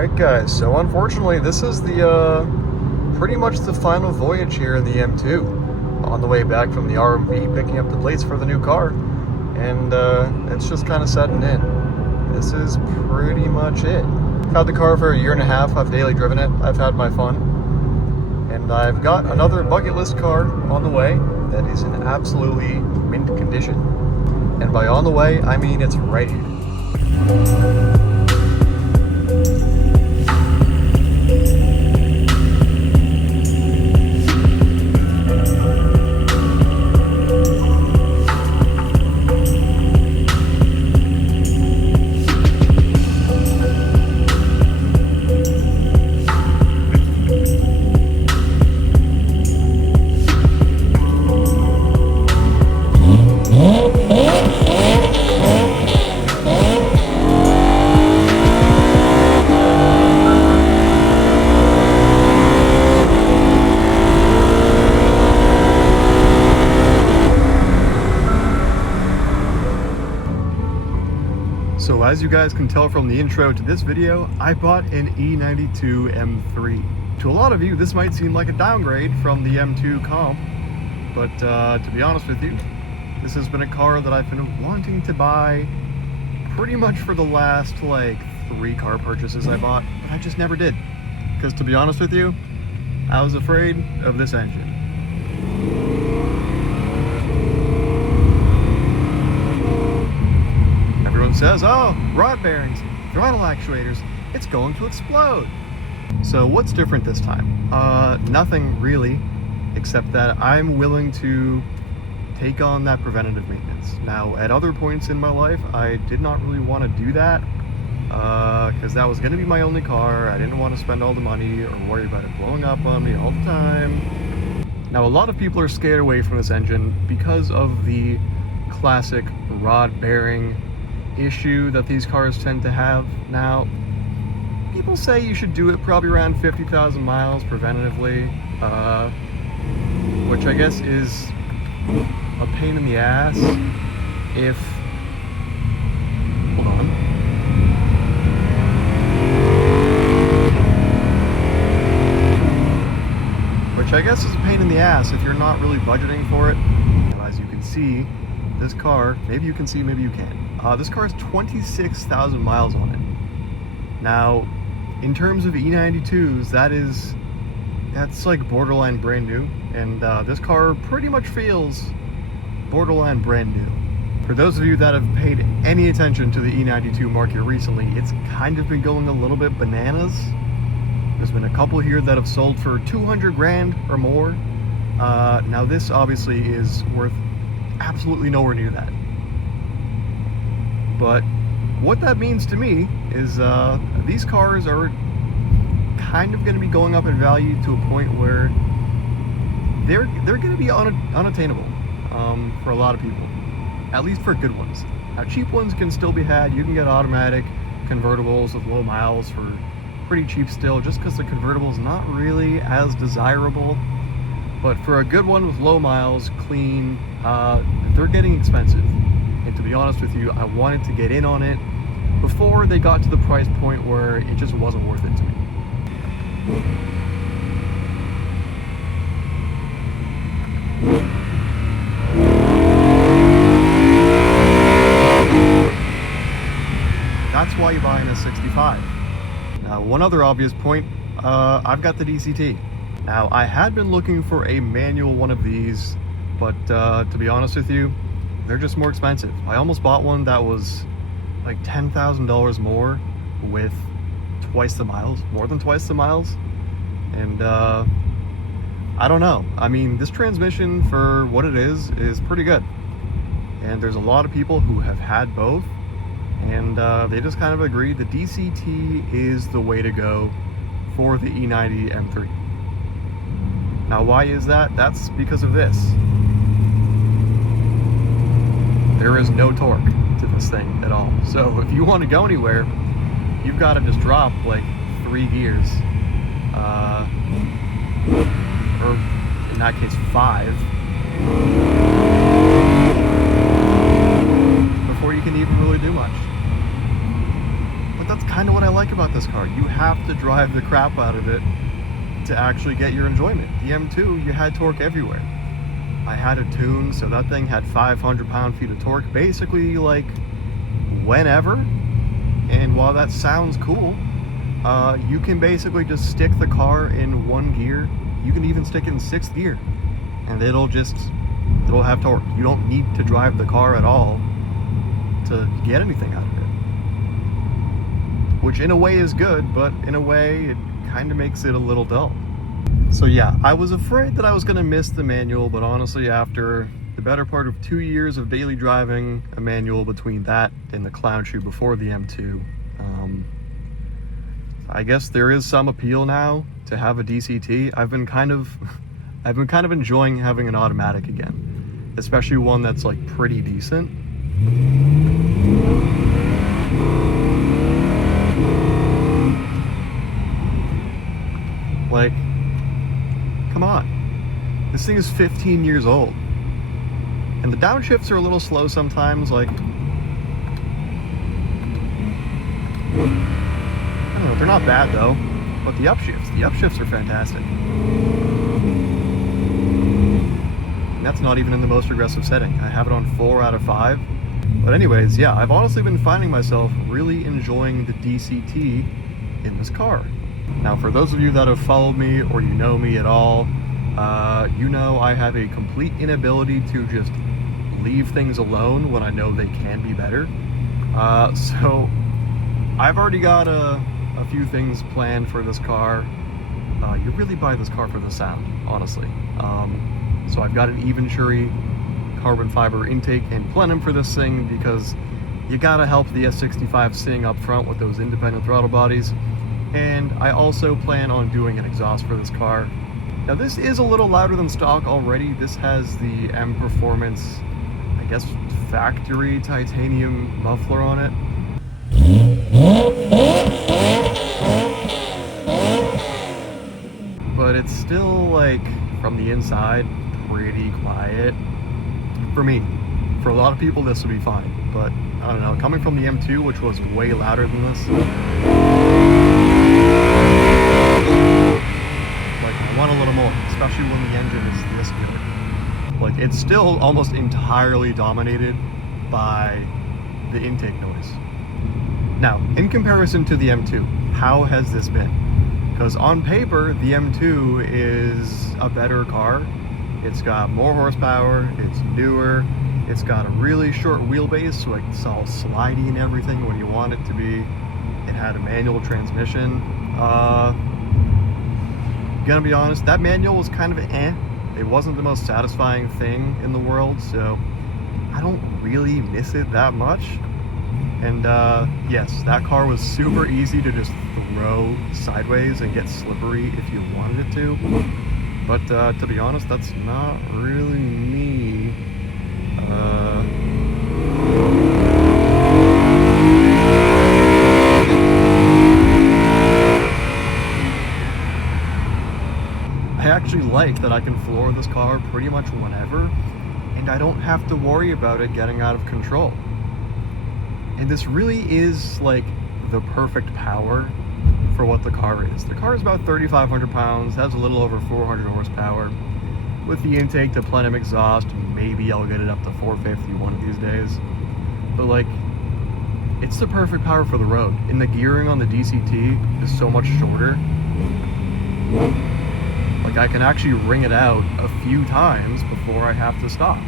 Alright guys, so unfortunately this is the pretty much the final voyage here in the M2. On the way back from the RMV, picking up the plates for the new car, and it's just kind of setting in. This is pretty much it. I've had the car for a year and a half, I've daily driven it, I've had my fun, and I've got another bucket list car on the way that is in absolutely mint condition. And by on the way, I mean it's right here. So as you guys can tell from the intro to this video, I bought an E92 M3. To a lot of you, this might seem like a downgrade from the M2 Comp, but to be honest with you, this has been a car that I've been wanting to buy pretty much for the last, like, 3 car purchases I bought, but I just never did. Because to be honest with you, I was afraid of this engine. Says, oh, rod bearings, throttle actuators, it's going to explode. So what's different this time? Nothing really, except that I'm willing to take on that preventative maintenance. Now, at other points in my life, I did not really want to do that, because that was going to be my only car. I didn't want to spend all the money or worry about it blowing up on me all the time. Now, a lot of people are scared away from this engine because of the classic rod bearing issue that these cars tend to have. Now, people say you should do it probably around 50,000 miles preventatively, which I guess is a pain in the ass if... Hold on. Which I guess is a pain in the ass if you're not really budgeting for it. As you can see, this car, maybe you can see, maybe you can't. This car has 26,000 miles on it. Now, in terms of E92s, that's like borderline brand new, and this car pretty much feels borderline brand new. For those of you that have paid any attention to the E92 market recently, it's kind of been going a little bit bananas. There's been a couple here that have sold for 200 grand or more. Now this obviously is worth absolutely nowhere near that. But what that means to me is these cars are kind of going to be going up in value to a point where they're going to be unattainable for a lot of people, at least for good ones. Now, cheap ones can still be had. You can get automatic convertibles with low miles for pretty cheap still, just because the convertible is not really as desirable. But for a good one with low miles, clean, they're getting expensive. And to be honest with you, I wanted to get in on it before they got to the price point where it just wasn't worth it to me. That's why you buy in a 65. Now, one other obvious point, I've got the DCT. Now, I had been looking for a manual one of these, but to be honest with you, they're just more expensive. I almost bought one that was like $10,000 more with twice the miles, more than twice the miles. And I don't know. I mean, this transmission for what it is pretty good. And there's a lot of people who have had both, and they just kind of agree the DCT is the way to go for the E90 M3. Now, why is that? That's because of this. There is no torque to this thing at all. So if you want to go anywhere, you've got to just drop like 3 gears, or in that case 5, before you can even really do much. But that's kind of what I like about this car. You have to drive the crap out of it to actually get your enjoyment. The M2, you had torque everywhere. I had a tune, so that thing had 500 pound-feet of torque, basically like whenever. And while that sounds cool, you can basically just stick the car in one gear. You can even stick it in 6th gear, and it'll have torque. You don't need to drive the car at all to get anything out of it. Which in a way is good, but in a way it kind of makes it a little dull. So yeah, I was afraid that I was going to miss the manual, but honestly, after the better part of 2 years of daily driving a manual between that and the clown shoe before the M2, I guess there is some appeal now to have a DCT. I've been kind of enjoying having an automatic again, especially one that's like pretty decent. Like, come on. This thing is 15 years old. And the downshifts are a little slow sometimes, like, I don't know, they're not bad though. But the upshifts are fantastic. And that's not even in the most aggressive setting. I have it on 4 out of 5. But anyways, yeah, I've honestly been finding myself really enjoying the DCT in this car. Now, for those of you that have followed me or you know me at all, you know I have a complete inability to just leave things alone when I know they can be better. So I've already got a few things planned for this car. You really buy this car for the sound, honestly. So I've got an Eventuri carbon fiber intake and plenum for this thing because you gotta help the S65 sing up front with those independent throttle bodies. And I also plan on doing an exhaust for this car. Now this is a little louder than stock already. This has the M Performance, I guess, factory titanium muffler on it. But it's still, like, from the inside, pretty quiet. For me. For a lot of people this would be fine, but I don't know, coming from the M2, which was way louder than this, like, I want a little more, especially when the engine is this good. Like, it's still almost entirely dominated by the intake noise. Now, in comparison to the M2, how has this been? Because on paper, the M2 is a better car. It's got more horsepower, it's newer, it's got a really short wheelbase, so it's all slidey and everything when you want it to be. It had a manual transmission. Gonna be honest, that manual was kind of It wasn't the most satisfying thing in the world, so I don't really miss it that much. And yes, that car was super easy to just throw sideways and get slippery if you wanted it to. But to be honest, that's not really me. I actually like that I can floor this car pretty much whenever, and I don't have to worry about it getting out of control. And this really is like the perfect power for what the car is. The car is about 3,500 pounds, has a little over 400 horsepower. With the intake to plenum exhaust, maybe I'll get it up to 450 one of these days. But like, it's the perfect power for the road. And the gearing on the DCT is so much shorter. Like, I can actually ring it out a few times before I have to stop.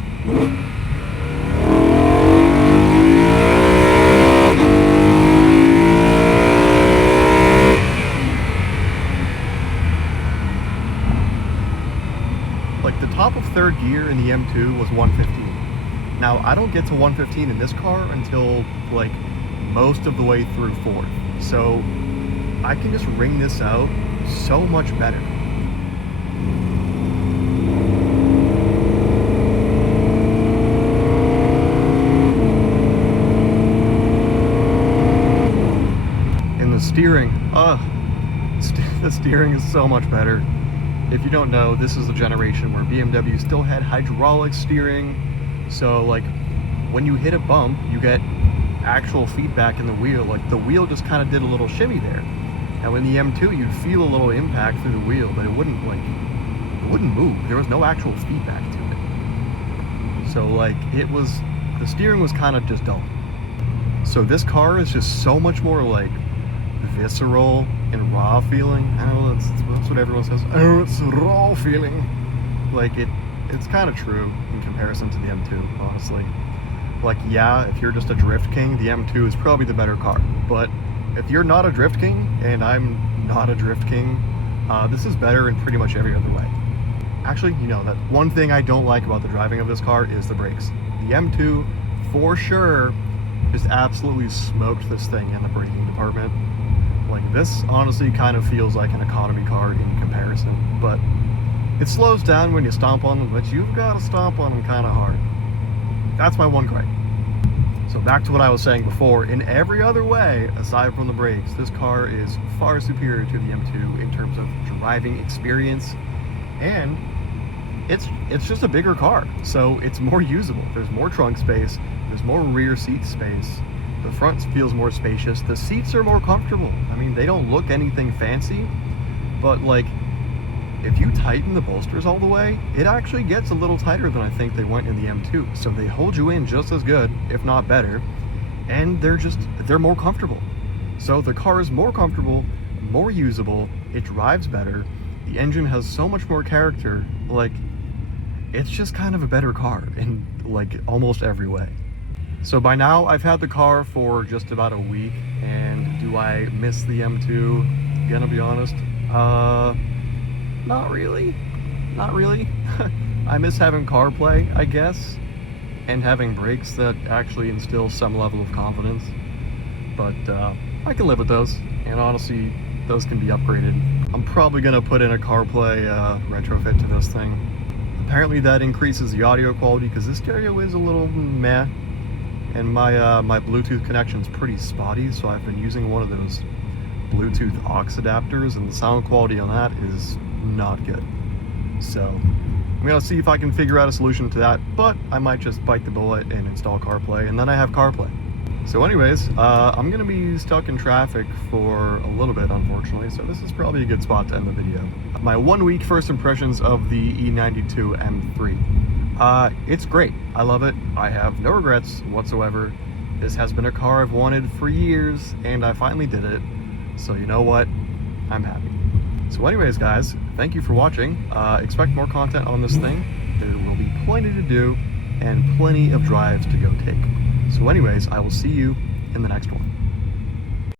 Like, the top of third gear in the M2 was 115. Now, I don't get to 115 in this car until, like, most of the way through fourth. So, I can just ring this out so much better. Steering, the steering is so much better. If you don't know, this is the generation where BMW still had hydraulic steering, so like when you hit a bump, you get actual feedback in the wheel. Like the wheel just kind of did a little shimmy there. Now in the M2, you'd feel a little impact through the wheel, but it wouldn't move. There was no actual feedback to it. So like the steering was kind of just dull. So this car is just so much more like visceral and raw feeling. I don't know, that's what everyone says. Oh, it's raw feeling. Like it's kind of true in comparison to the M2, honestly. Like, yeah, if you're just a drift king, the M2 is probably the better car. But if you're not a drift king, and I'm not a drift king, this is better in pretty much every other way. Actually, you know, that one thing I don't like about the driving of this car is the brakes. The M2, for sure, just absolutely smoked this thing in the braking department. Like, this honestly kind of feels like an economy car in comparison. But it slows down when you stomp on them, but you've got to stomp on them kind of hard. That's my one gripe. So back to what I was saying before, in every other way, aside from the brakes, this car is far superior to the M2 in terms of driving experience, and it's just a bigger car, so it's more usable. There's more trunk space, there's more rear seat space, the front feels more spacious, the seats are more comfortable. I mean, they don't look anything fancy, but like, if you tighten the bolsters all the way, it actually gets a little tighter than I think they went in the M2. So they hold you in just as good, if not better, and they're more comfortable. So the car is more comfortable, more usable, it drives better, the engine has so much more character, like, it's just kind of a better car in like almost every way. So by now, I've had the car for just about a week, and do I miss the M2? Gonna be honest, not really. I miss having CarPlay, I guess, and having brakes that actually instill some level of confidence. But I can live with those, and honestly, those can be upgraded. I'm probably gonna put in a CarPlay retrofit to this thing. Apparently that increases the audio quality because the stereo is a little meh, and my Bluetooth connection's pretty spotty, so I've been using one of those Bluetooth aux adapters, and the sound quality on that is not good. So I'm gonna see if I can figure out a solution to that, but I might just bite the bullet and install CarPlay, and then I have CarPlay. So anyways, I'm gonna be stuck in traffic for a little bit, unfortunately, so this is probably a good spot to end the video. My 1 week first impressions of the E92 M3. It's great. I love it. I have no regrets whatsoever. This has been a car I've wanted for years, and I finally did it. So you know what? I'm happy. So anyways, guys, thank you for watching. Expect more content on this thing. There will be plenty to do and plenty of drives to go take. So anyways, I will see you in the next one.